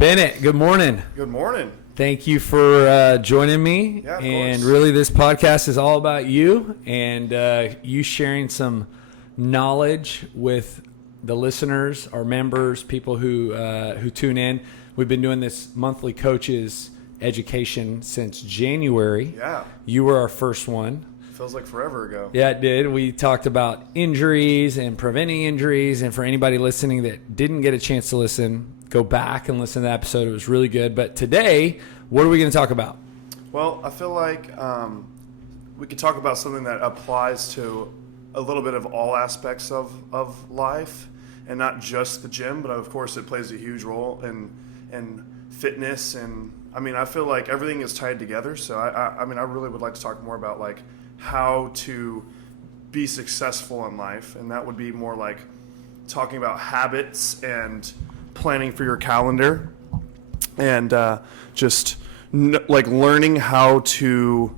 Bennett, good morning. Good morning. Thank you for joining me. Yeah, of and course. really, this podcast is all about you and you sharing some knowledge with the listeners, our members, people who tune in. We've been doing this monthly coaches education since January. Yeah. You were our first one. Feels like forever ago. Yeah, it did. We talked about injuries and preventing injuries. And for anybody listening that didn't get a chance to listen, go back and listen to that episode. It was really good. But today, what are we going to talk about? Well, I feel like we could talk about something that applies to a little bit of all aspects of life, and not just the gym, but of course it plays a huge role in fitness. And I mean, I feel like everything is tied together. So I mean, I really would like to talk more about like how to be successful in life, and that would be more like talking about habits and planning for your calendar, and just like learning how to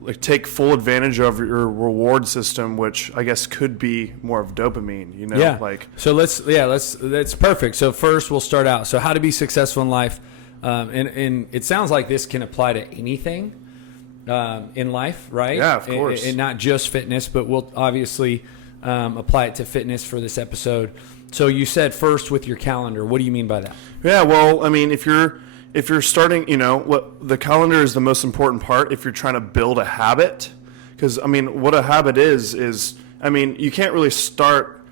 like take full advantage of your reward system, which I guess could be more of dopamine, you know? Yeah. Like, so that's perfect. So first we'll start out. So how to be successful in life. And it sounds like this can apply to anything in life, right? Yeah, of course. And not just fitness, but we'll obviously apply it to fitness for this episode. So you said first with your calendar. What do you mean by that? yeah, well, I mean, if you're starting, you know, what the calendar is the most important part if you're trying to build a habit. Because, I mean, what a habit is, I mean, you can't really start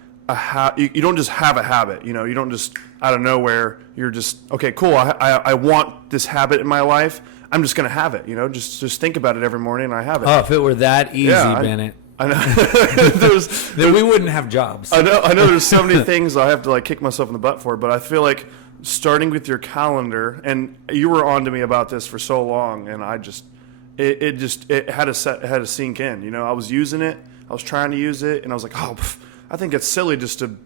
you don't just have a habit, you know, you don't just out of nowhere, you're just, okay, cool, I want this habit in my life, I'm just going to have it, you know, just think about it every morning and I have it. Oh, if it were that easy, Yeah, Bennett. I know. Then we wouldn't have jobs. I know there's so many things I have to like kick myself in the butt for, but I feel like starting with your calendar, and you were on to me about this for so long, and I just it had to sink in. You know, I was using it, I was trying to use it, and I was like, I think it's silly just to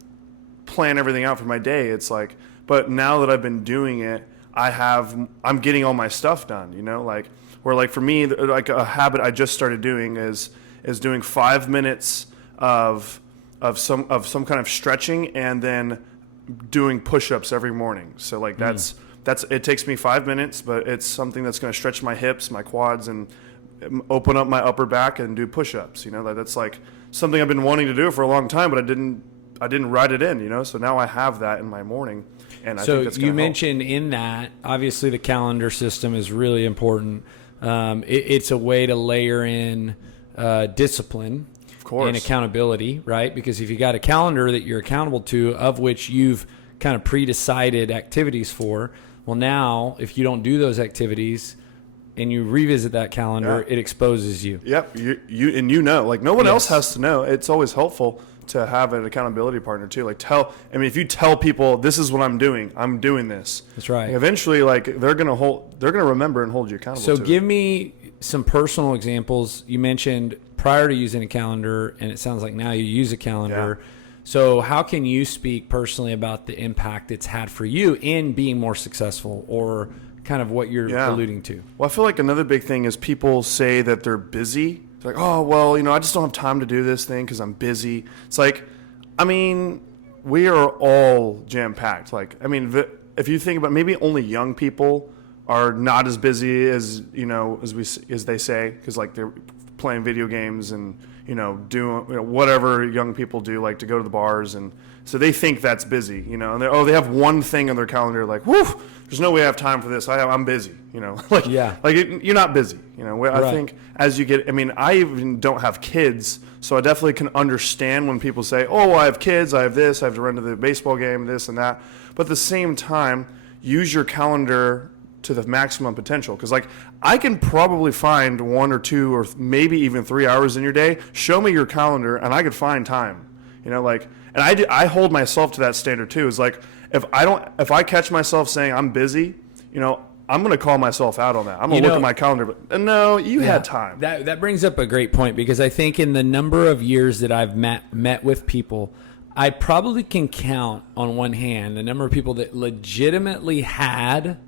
plan everything out for my day. It's like, but now that I've been doing it, I'm getting all my stuff done. You know, like where like for me, like a habit I just started doing is doing 5 minutes of some kind of stretching and then doing push-ups every morning. So like that's it takes me 5 minutes, but it's something that's going to stretch my hips, my quads, and open up my upper back and do push-ups. You know, that's like something I've been wanting to do for a long time, but I didn't write it in. You know, so now I have that in my morning, and I think that's going to help. So you mentioned in that obviously the calendar system is really important. It's a way to layer in discipline. And accountability, right? Because if you got a calendar that you're accountable to, of which you've kind of pre-decided activities for, well, now if you don't do those activities and you revisit that calendar, it exposes you. Yep, you know, like no one else has to know. It's always helpful to have an accountability partner too. Like if you tell people this is what I'm doing this. That's right. Like eventually, like they're gonna remember and hold you accountable. So give me some personal examples. You mentioned prior to using a calendar, and it sounds like now you use a calendar. Yeah. So how can you speak personally about the impact it's had for you in being more successful, or kind of what you're alluding to? Well, I feel like another big thing is people say that they're busy. It's like, oh, well, you know, I just don't have time to do this thing because I'm busy. It's like, I mean, we are all jam-packed. Like, I mean, if you think about maybe only young people are not as busy as, you know, as they say, because like they're playing video games and, you know, doing whatever young people do, like to go to the bars, and so they think that's busy, you know, and they have one thing on their calendar, like, whoo, there's no way I have time for this. I'm busy, you know, like, you're not busy, you know. I think as you get, I mean, I even don't have kids, so I definitely can understand when people say, oh, well, I have kids, I have this, I have to run to the baseball game, this and that, but at the same time, use your calendar to the maximum potential, because like I can probably find 1 or 2 or maybe even 3 hours in your day. Show me your calendar and I could find time, you know, like, and I hold myself to that standard too. Is like if I catch myself saying I'm busy, you know, I'm going to call myself out on that. I'm going to look at my calendar, but no, you had time. That brings up a great point, because I think in the number of years that I've met with people, I probably can count on one hand the number of people that legitimately had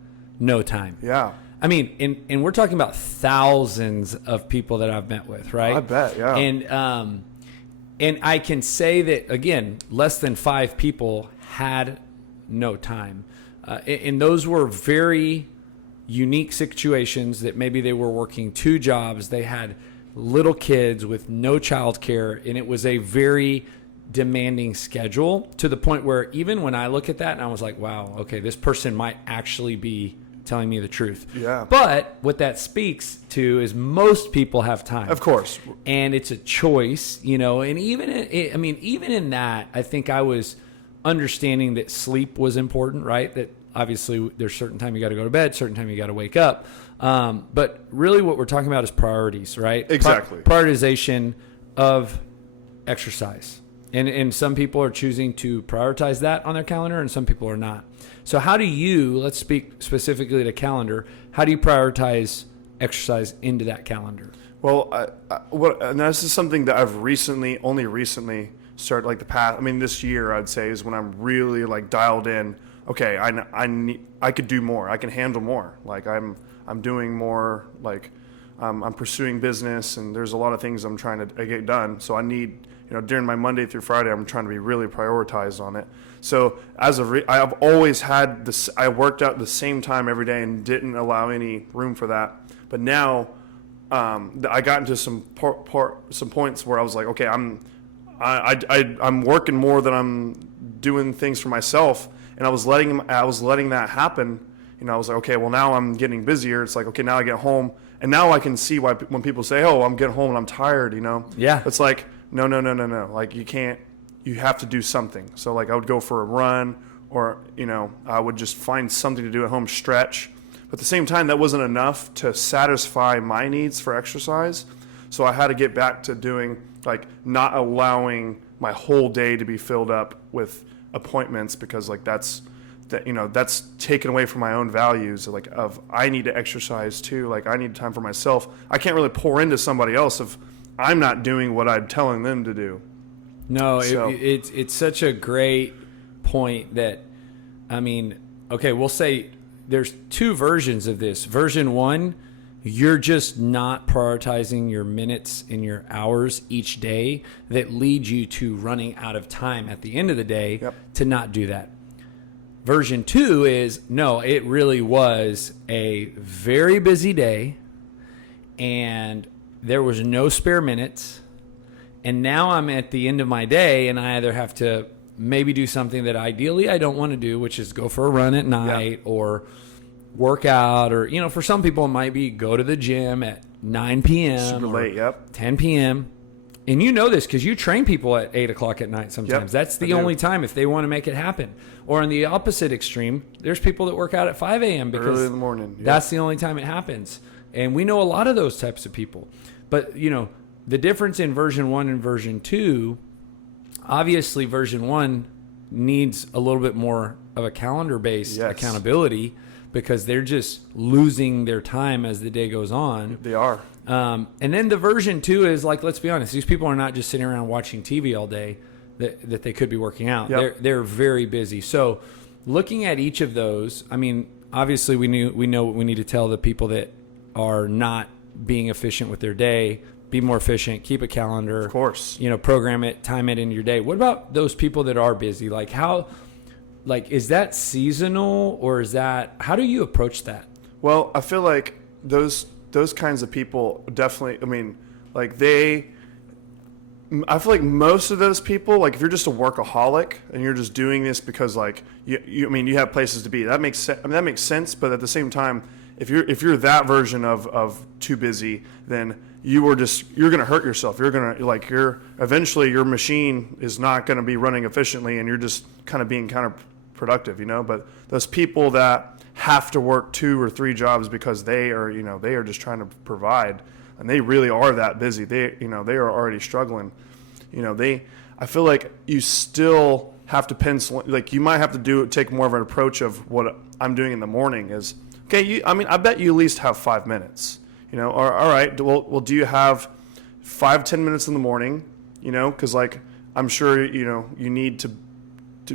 no time. Yeah. I mean, and we're talking about thousands of people that I've met with, right? I bet, yeah. And I can say that, again, less than 5 people had no time. And those were very unique situations that maybe they were working 2 jobs. They had little kids with no childcare, and it was a very demanding schedule to the point where even when I look at that and I was like, wow, okay, this person might actually be telling me the truth. Yeah. But what that speaks to is most people have time. Of course. And it's a choice, and even in that, I think I was understanding that sleep was important, right? That obviously there's certain time you got to go to bed, certain time you got to wake up. But really what we're talking about is priorities, right? Exactly. Prioritization of exercise. And some people are choosing to prioritize that on their calendar and some people are not. So how do you, let's speak specifically to calendar, how do you prioritize exercise into that calendar? Well, and this is something that I've only recently started, like this year I'd say is when I'm really like dialed in. Okay, I could do more. I can handle more. Like I'm doing more. Like I'm pursuing business, and there's a lot of things I'm trying to get done. So I need, during my Monday through Friday, I'm trying to be really prioritized on it. So I've always had this. I worked out the same time every day and didn't allow any room for that. But now I got into some points where I was like, okay, I'm working more than I'm doing things for myself. And I was letting that happen. I was like, okay, well now I'm getting busier. It's like, okay, now I get home, and now I can see why when people say, oh, I'm getting home and I'm tired, Yeah. It's like, no. Like you can't. You have to do something. So like I would go for a run, or I would just find something to do at home, stretch. But at the same time, that wasn't enough to satisfy my needs for exercise. So I had to get back to doing like not allowing my whole day to be filled up with appointments, because like that's taken away from my own values of I need to exercise too. Like I need time for myself. I can't really pour into somebody else if I'm not doing what I'm telling them to do. No, it's such a great point that, okay, we'll say there's 2 versions of this. Version 1, you're just not prioritizing your minutes and your hours each day that lead you to running out of time at the end of the day. Yep. To not do that. Version 2 is, no, it really was a very busy day and there was no spare minutes. And now I'm at the end of my day and I either have to maybe do something that ideally I don't want to do, which is go for a run at night or work out, or, for some people it might be go to the gym at 9 p.m. Super late, yep. 10 p.m. And you know this because you train people at 8 o'clock at night sometimes. Yep, That's the only time if they want to make it happen. Or on the opposite extreme, there's people that work out at 5 a.m. because early in the morning. Yep. That's the only time it happens. And we know a lot of those types of people. But, the difference in version 1 and version 2, obviously version 1 needs a little bit more of a calendar-based accountability because they're just losing their time as the day goes on. They are. And then the version 2 is like, let's be honest, these people are not just sitting around watching TV all day that they could be working out. Yep. They're very busy. So looking at each of those, obviously we know what we need to tell the people that are not being efficient with their day. Be more efficient, keep a calendar. Of course. Program it, time it in your day. What about those people that are busy? Is that seasonal or how do you approach that? Well, I feel like those kinds of people definitely, I feel like most of those people, like if you're just a workaholic and you're just doing this because like you have places to be, that makes sense. That makes sense. But at the same time, if you're that version of too busy, then you're going to hurt yourself. You're going to eventually your machine is not going to be running efficiently and you're just kind of being counterproductive, but those people that have to work 2 or 3 jobs because they are just trying to provide and they really are that busy. They are already struggling. I feel like you still have to pencil, like you might have to take more of an approach of what I'm doing in the morning is, okay, I bet you at least have 5 minutes. All right, well, do you have 5-10 minutes in the morning? Because like I'm sure you need to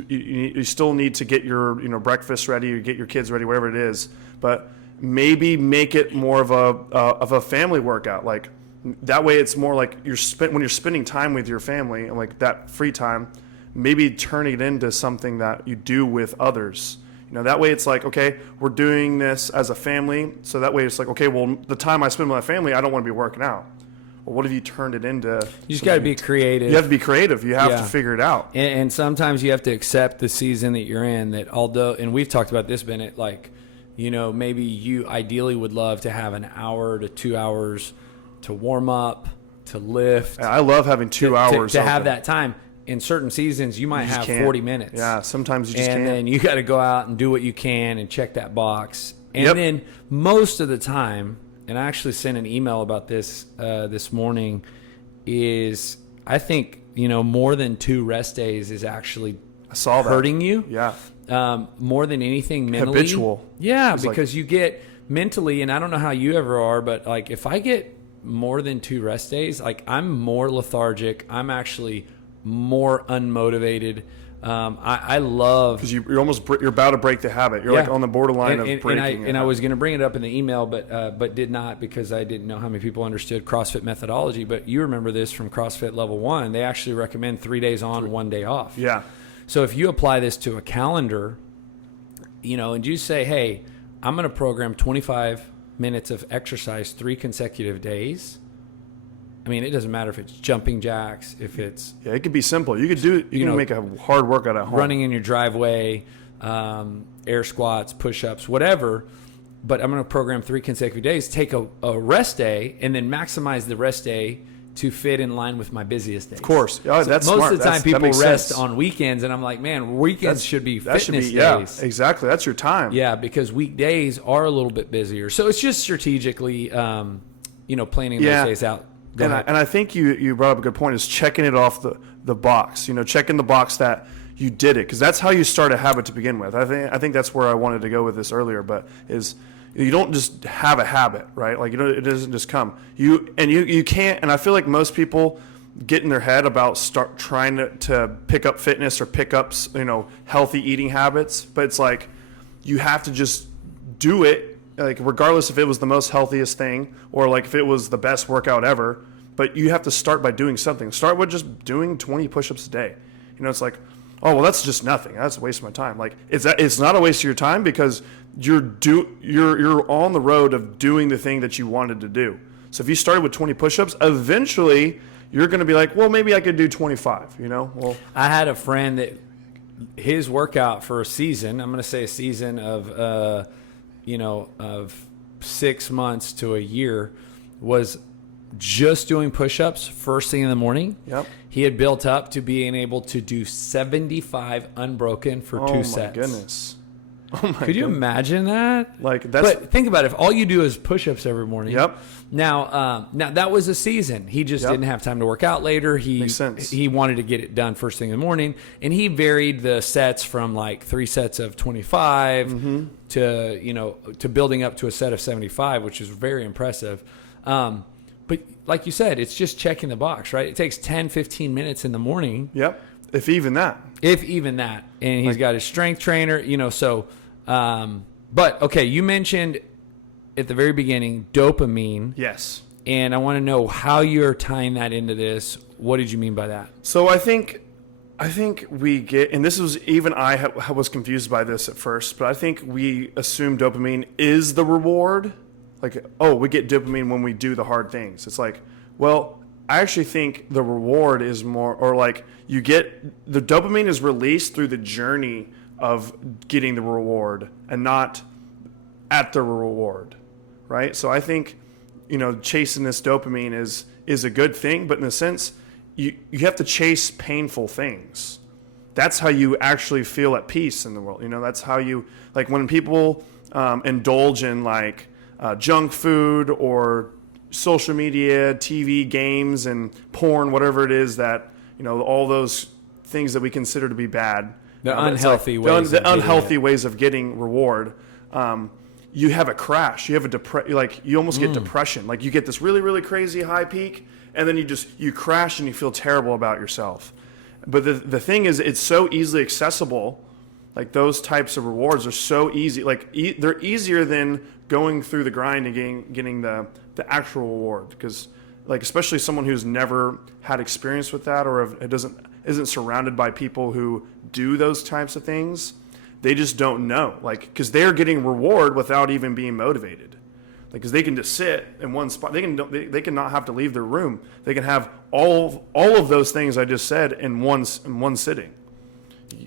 you still need to get your breakfast ready, or get your kids ready, whatever it is. But maybe make it more of a family workout. Like that way, it's more like when you're spending time with your family and like that free time. maybe turn it into something that you do with others. That way it's like, okay, we're doing this as a family. So that way it's like, okay, well, the time I spend with my family, I don't want to be working out. Well, what have you turned it into? You just got to be creative. You have to be creative. You have to figure it out. And sometimes you have to accept the season that you're in, that although, and we've talked about this, Bennett, like, maybe you ideally would love to have an hour to 2 hours to warm up, to lift. I love having 2 hours to have that time. In certain seasons, you might have 40 minutes. Yeah, sometimes you just can't. And then you got to go out and do what you can and check that box. And then most of the time, and I actually sent an email about this this morning, is I think, more than 2 rest days is actually hurting you. Yeah. More than anything mentally. Habitual. Yeah, because you get mentally, and I don't know how you ever are, but like if I get more than 2 rest days, like I'm more lethargic. I'm actually more unmotivated. I love, because you're about to break the habit. You're like on the borderline of breaking it. And I was going to bring it up in the email, but did not, because I didn't know how many people understood CrossFit methodology. But you remember this from CrossFit Level 1. They actually recommend 3 days on, 1 day off. Yeah. So if you apply this to a calendar, and you say, hey, I'm going to program 25 minutes of exercise 3 consecutive days. I mean, it doesn't matter if it's jumping jacks, if it's... Yeah, it could be simple. You could do it. You can make a hard workout at home. Running in your driveway, air squats, push-ups, whatever. But I'm going to program 3 consecutive days, take a rest day, and then maximize the rest day to fit in line with my busiest days. Of course. Oh, so that's most smart. of the time people rest sense. on weekends, and I'm like, man, weekends should be fitness days. Yeah, exactly. That's your time. Yeah, because weekdays are a little bit busier. So it's just strategically, planning those days out. And I think you brought up a good point, is checking it off the box. Checking the box that you did it, because that's how you start a habit to begin with. I think that's where I wanted to go with this earlier, but is you don't just have a habit, right? Like it doesn't just come. You can't. And I feel like most people get in their head about start trying to pick up fitness or pick up healthy eating habits, but it's like you have to just do it. Like regardless if it was the most healthiest thing or like if it was the best workout ever, but you have to start by doing something. Start with just doing 20 push-ups a day. It's like, oh well, that's just nothing. That's a waste of my time. Like it's not a waste of your time, because you're on the road of doing the thing that you wanted to do. So if you started with 20 push-ups, eventually you're going to be like, well, maybe I could do 25. Well, I had a friend that his workout for a season, I'm going to say a season of of 6 months to a year, was just doing push-ups first thing in the morning. Yep. He had built up to being able to do 75 unbroken for 2 sets. Oh my goodness. Could you imagine that? But think about it. If all you do is push-ups every morning. Yep. Now that was a season. He just didn't have time to work out later. Makes sense. He wanted to get it done first thing in the morning, and he varied the sets from like 3 sets of 25 to building up to a set of 75, which is very impressive. But like you said, it's just checking the box, right? It takes 10, 15 minutes in the morning. Yep. If even that. And he's got his strength trainer, but okay, you mentioned at the very beginning dopamine. Yes. And I want to know how you're tying that into this. What did you mean by that? So I think we get, and this was even I was confused by this at first, but I think we assume dopamine is the reward. Like, oh, we get dopamine when we do the hard things. It's like, well, I actually think the reward is more, or like you get, the dopamine is released through the journey of getting the reward and not at the reward, right? So I think, chasing this dopamine is a good thing, but in a sense, you have to chase painful things. That's how you actually feel at peace in the world. That's how you, like when people indulge in like junk food or social media, TV, games, and porn, whatever it is that, all those things that we consider to be bad. The unhealthy ways. The unhealthy ways of getting reward. You have a crash. You have you almost get depression. Like you get this really, really crazy high peak, and then you crash and you feel terrible about yourself. But the thing is, it's so easily accessible. Like those types of rewards are so easy. Like they're easier than going through the grind and getting the actual reward. Because like especially someone who's never had experience with that, or it isn't surrounded by people who do those types of things, they just don't know. Like, because they're getting reward without even being motivated. Like, because they can just sit in one spot. They can not have to leave their room. They can have all of those things I just said in one sitting.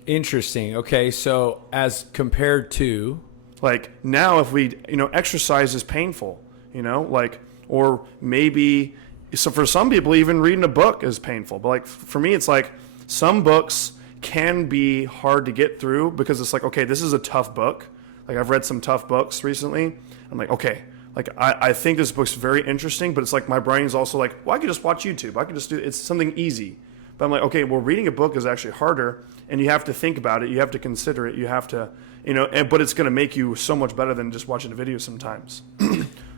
Interesting. Okay, so as compared to, like, now if we, exercise is painful, like, or maybe, so for some people even reading a book is painful. But like for me, it's like some books can be hard to get through because it's like, okay, this is a tough book. Like, I've read some tough books recently. I'm like, okay, like I think this book's very interesting, but it's like my brain's also like, well, I could just watch YouTube. I could just do it's something easy. But I'm like, okay, well, reading a book is actually harder, and you have to think about it. You have to consider it. You have to, but it's going to make you so much better than just watching a video sometimes.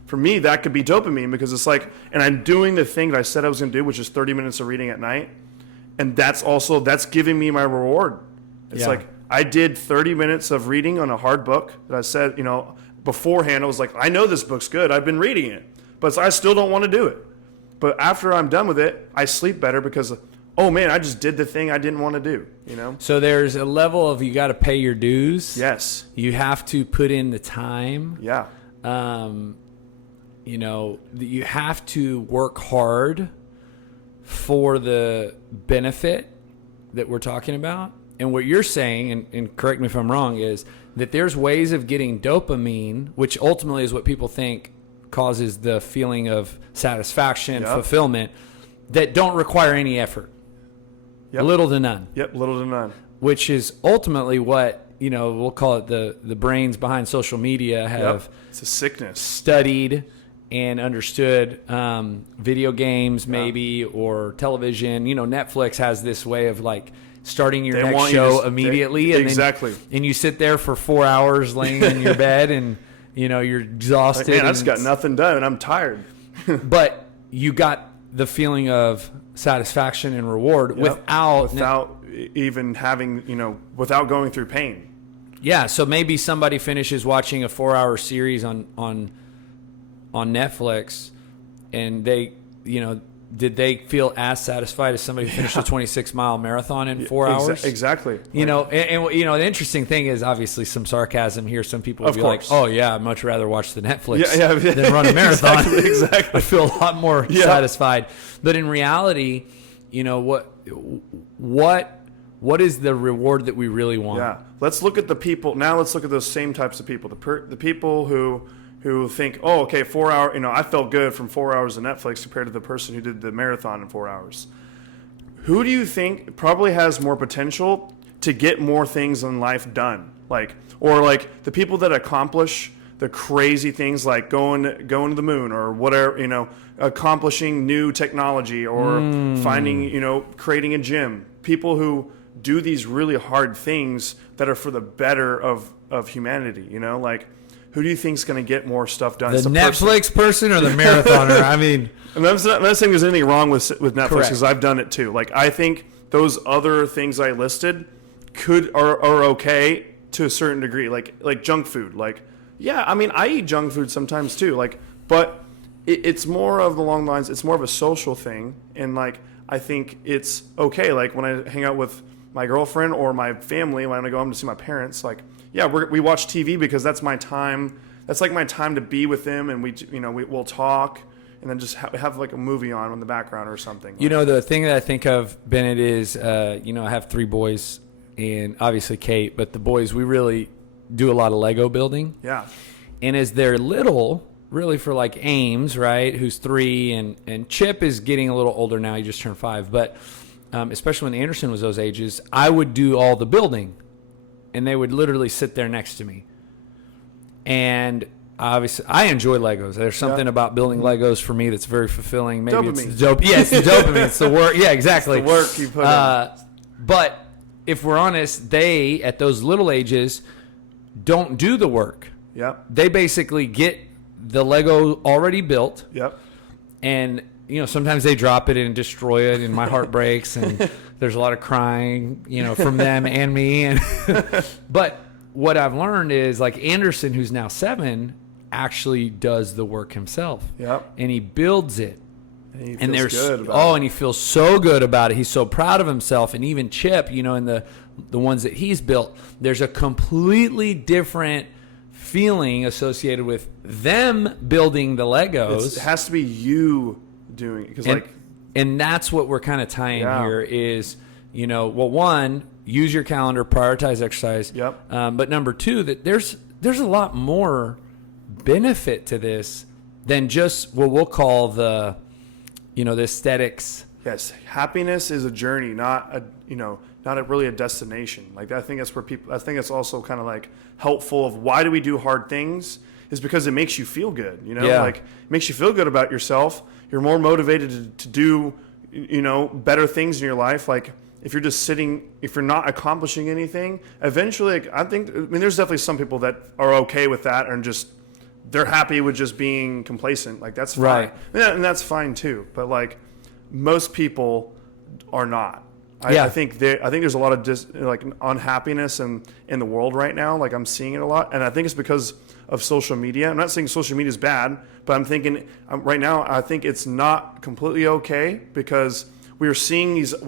For me, that could be dopamine because it's like, and I'm doing the thing that I said I was going to do, which is 30 minutes of reading at night. And that's giving me my reward. It's like, I did 30 minutes of reading on a hard book that I said, beforehand, I was like, I know this book's good. I've been reading it, but I still don't want to do it. But after I'm done with it, I sleep better because, oh man, I just did the thing I didn't want to do, So there's a level of you got to pay your dues. Yes. You have to put in the time. Yeah. You have to work hard for the benefit that we're talking about. And what you're saying, and correct me if I'm wrong, is that there's ways of getting dopamine, which ultimately is what people think causes the feeling of satisfaction, fulfillment, that don't require any effort. Yep. Little to none. Yep, little to none. Which is ultimately what, we'll call it the brains behind social media have It's a sickness. studied and understood video games maybe or television. Netflix has this way of like starting your next show immediately. Exactly. And you sit there for 4 hours laying in your bed and, you're exhausted. Like, man, I just got nothing done and I'm tired. But you got the feeling of satisfaction and reward without even having, without going through pain. Yeah. So maybe somebody finishes watching a 4-hour series on Netflix and they, did they feel as satisfied as somebody who finished a 26-mile marathon in 4 hours? Exactly. And the interesting thing is obviously some sarcasm here. Some people will be like, oh, yeah, I'd much rather watch the Netflix than run a marathon. Exactly. I feel a lot more satisfied. But in reality, what is the reward that we really want? Yeah. Let's look at the people. Now let's look at those same types of people. The people who think, oh, okay, 4 hour, I felt good from 4 hours of Netflix compared to the person who did the marathon in 4 hours. Who do you think probably has more potential to get more things in life done? Or the people that accomplish the crazy things like going to the moon or whatever, accomplishing new technology or finding, creating a gym. People who do these really hard things that are for the better of humanity, who do you think is going to get more stuff done? The Netflix person or the marathoner? I mean, I'm not saying there's anything wrong with Netflix because I've done it too. I think those other things I listed are okay to a certain degree, like junk food. I eat junk food sometimes too. But it's more of along the lines. It's more of a social thing, and I think it's okay. When I hang out with my girlfriend or my family, when I go home to see my parents, we watch TV because that's my time. That's my time to be with them, and we'll talk, and then just have a movie on in the background or something. The thing that I think of, Bennett, is I have 3 boys, and obviously Kate, but the boys, we really do a lot of Lego building. Yeah. And as they're little, really for Ames, right, who's 3, and Chip is getting a little older now. He just turned 5, but especially when Anderson was those ages, I would do all the building. And they would literally sit there next to me. And obviously, I enjoy Legos. There's something about building Legos for me that's very fulfilling. Maybe dopamine. It's the dope. Yeah, it's the dopamine. It's the work. Yeah, exactly. It's the work you put in. But if we're honest, they, at those little ages, don't do the work. Yep. They basically get the Lego already built. Yep. And, sometimes they drop it and destroy it, and my heart breaks, and there's a lot of crying, from them and me. But what I've learned is Anderson, who's now 7, actually does the work himself. Yep. And he builds it. And he feels good about it. And he feels so good about it. He's so proud of himself. And even Chip, in the ones that he's built, there's a completely different feeling associated with them building the Legos. It has to be you doing it. And that's what we're kind of tying here is, one, use your calendar, prioritize exercise. Yep. But number two, that there's a lot more benefit to this than just what we'll call the aesthetics. Yes, happiness is a journey, not really a destination. Like, I think that's where I think it's also kind of like helpful of why do we do hard things is because it makes you feel good. Like it makes you feel good about yourself. You're more motivated to do, better things in your life. Like, if you're just sitting, if you're not accomplishing anything, eventually, there's definitely some people that are okay with that and just, they're happy with just being complacent. Like, that's fine. Right. And that's fine too. But like, most people are not. I think there's a lot of unhappiness in the world right now. Like, I'm seeing it a lot. And I think it's because of social media. I'm not saying social media is bad, but I'm thinking right now, I think it's not completely okay because we're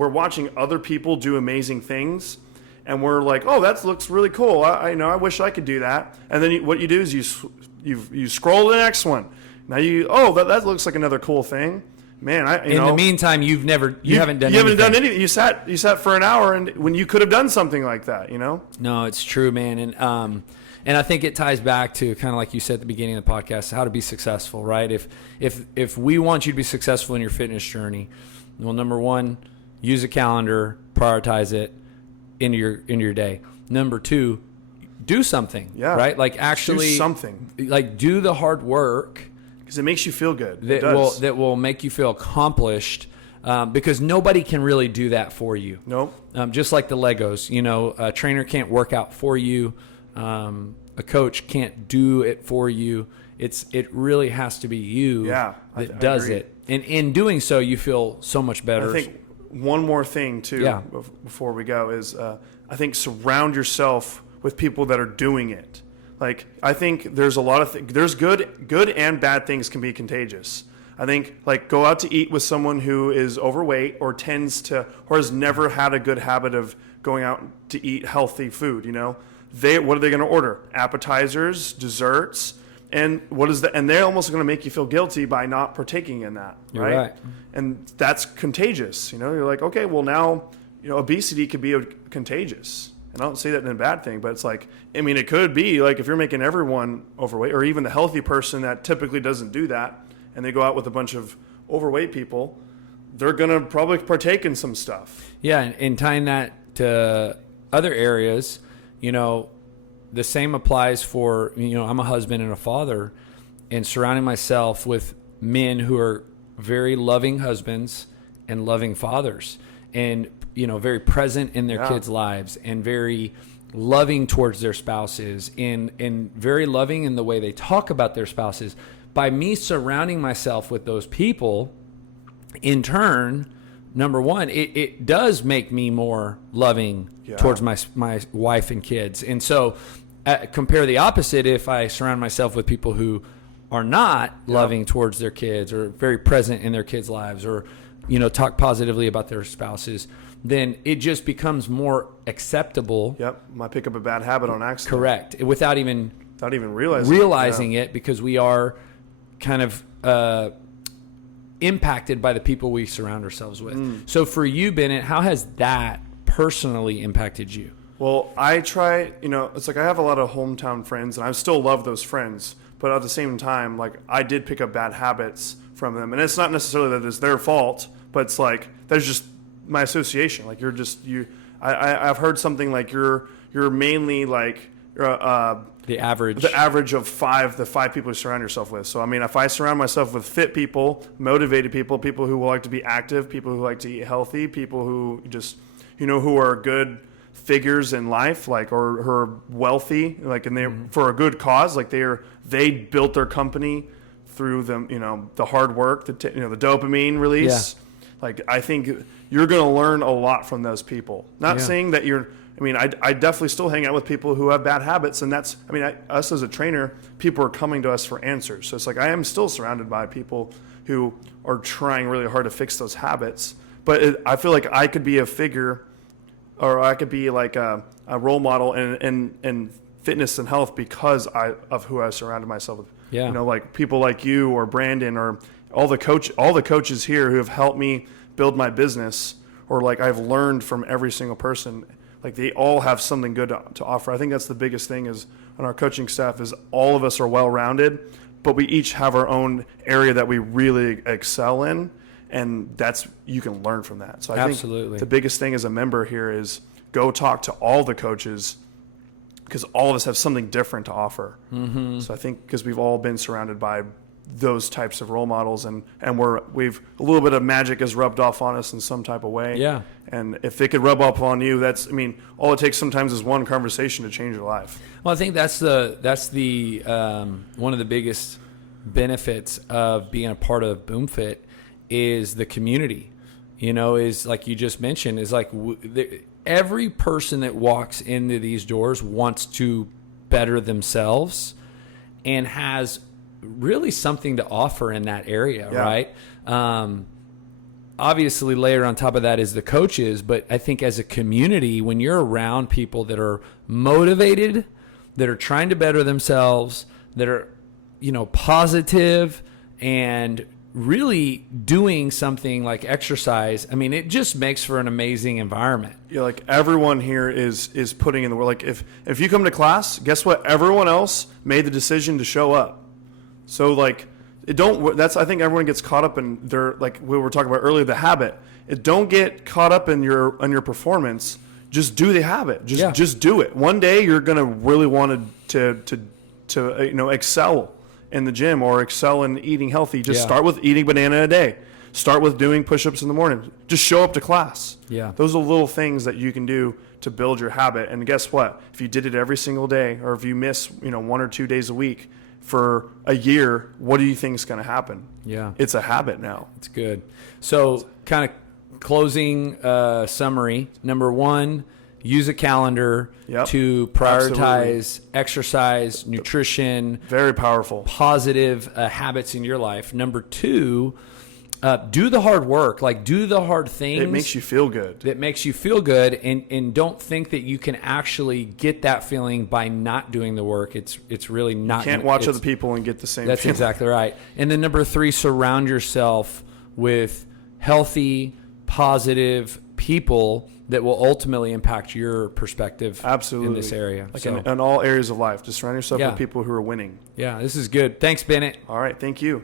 watching other people do amazing things. And we're like, oh, that looks really cool. I wish I could do that. And then what you do is you scroll to the next one. Now that looks like another cool thing. Man, in the meantime, you haven't done anything. You sat for an hour and when you could have done something like that, No, it's true, man. And I think it ties back to kind of like you said at the beginning of the podcast, how to be successful, right? If we want you to be successful in your fitness journey, well, number one, use a calendar, prioritize it into your day. Number two, do something, right? Like, actually do something. Like, do the hard work. Because it makes you feel good. That will make you feel accomplished because nobody can really do that for you. Nope. Just like the Legos, a trainer can't work out for you. A coach can't do it for you. It really has to be you that does it. And in doing so, you feel so much better. I think one more thing too before we go is I think surround yourself with people that are doing it. Like, I think there's a lot of there's good and bad things can be contagious. I think, like, go out to eat with someone who is overweight or has never had a good habit of going out to eat healthy food. What are they going to order? Appetizers, desserts, and and they're almost going to make you feel guilty by not partaking in that. You're right. And that's contagious. You're like, okay, well now, obesity could be contagious. And I don't say that in a bad thing, but it's like, it could be like if you're making everyone overweight or even the healthy person that typically doesn't do that and they go out with a bunch of overweight people, they're going to probably partake in some stuff. Yeah. And tying that to other areas, the same applies for, I'm a husband and a father, and surrounding myself with men who are very loving husbands and loving fathers and very present in their kids' lives and very loving towards their spouses and very loving in the way they talk about their spouses. By me surrounding myself with those people, in turn, number one, it does make me more loving towards my wife and kids. And so compare the opposite. If I surround myself with people who are not loving towards their kids or very present in their kids' lives or, talk positively about their spouses, then it just becomes more acceptable. Yep. Might pick up a bad habit on accident. Correct. Without even realizing it because we are kind of impacted by the people we surround ourselves with. So for you, Bennett, how has that personally impacted you? Well, I try, it's like I have a lot of hometown friends and I still love those friends. But at the same time, like, I did pick up bad habits from them. And it's not necessarily that it's their fault, but it's like, that's just my association. Like, I've heard something like you're mainly like, the average of the five people you surround yourself with. So, if I surround myself with fit people, motivated people, people who like to be active, people who like to eat healthy, people who just, who are good figures in life, like, or who are wealthy, like, and they for a good cause, like they built their company through the hard work, the dopamine release. Like, I think you're going to learn a lot from those people. Not saying that you're I mean, I definitely still hang out with people who have bad habits, and that's, I mean, us as a trainer, people are coming to us for answers. So it's like I am still surrounded by people who are trying really hard to fix those habits. But I feel like I could be a figure, or I could be like a role model in fitness and health because of who I surrounded myself with. Yeah. You know, like people like you or Brandon or all the coaches here who have helped me build my business, or like I've learned from every single person. Like they all have something good to offer. I think that's the biggest thing is on our coaching staff is all of us are well-rounded, but we each have our own area that we really excel in, and that's, you can learn from that. So I think the biggest thing as a member here is go talk to all the coaches, because all of us have something different to offer. Mm-hmm. So I think because we've all been surrounded by those types of role models, and we've a little bit of magic has rubbed off on us in some type of way. Yeah. And if it could rub off on you, that's, I mean, all it takes sometimes is one conversation to change your life. Well, I think that's the one of the biggest benefits of being a part of BoomFit is the community. You know, is like you just mentioned, is like every person that walks into these doors wants to better themselves and has really something to offer in that area, right? Obviously, layer on top of that is the coaches, but I think as a community, when you're around people that are motivated, that are trying to better themselves, that are, you know, positive and really doing something like exercise, I mean, it just makes for an amazing environment. Yeah, like everyone here is putting in the work. Like if you come to class, guess what? Everyone else made the decision to show up. So like I think everyone gets caught up in their, like we were talking about earlier, the habit. Don't get caught up in your performance. Just do the habit. Just do it. One day you're gonna really want to you know, excel in the gym or excel in eating healthy. Just start with eating banana a day. Start with doing push-ups in the morning. Just show up to class. Yeah. Those are little things that you can do to build your habit. And guess what? If you did it every single day, or if you miss, you know, 1 or 2 days a week for a year, what do you think is going to happen? Yeah. It's a habit now. It's good. So kind of closing summary. Number 1, use a calendar to prioritize exercise, nutrition. Very powerful. Positive habits in your life. Number 2, do the hard work. Like, do the hard things. It makes you feel good. That makes you feel good, and don't think that you can actually get that feeling by not doing the work. It's really not. You can't watch other people and get the same That's feeling. Exactly right. And then number 3, surround yourself with healthy, positive people that will ultimately impact your perspective in this area. Like in all areas of life. Just surround yourself with people who are winning. Yeah, this is good. Thanks, Bennett. All right. Thank you.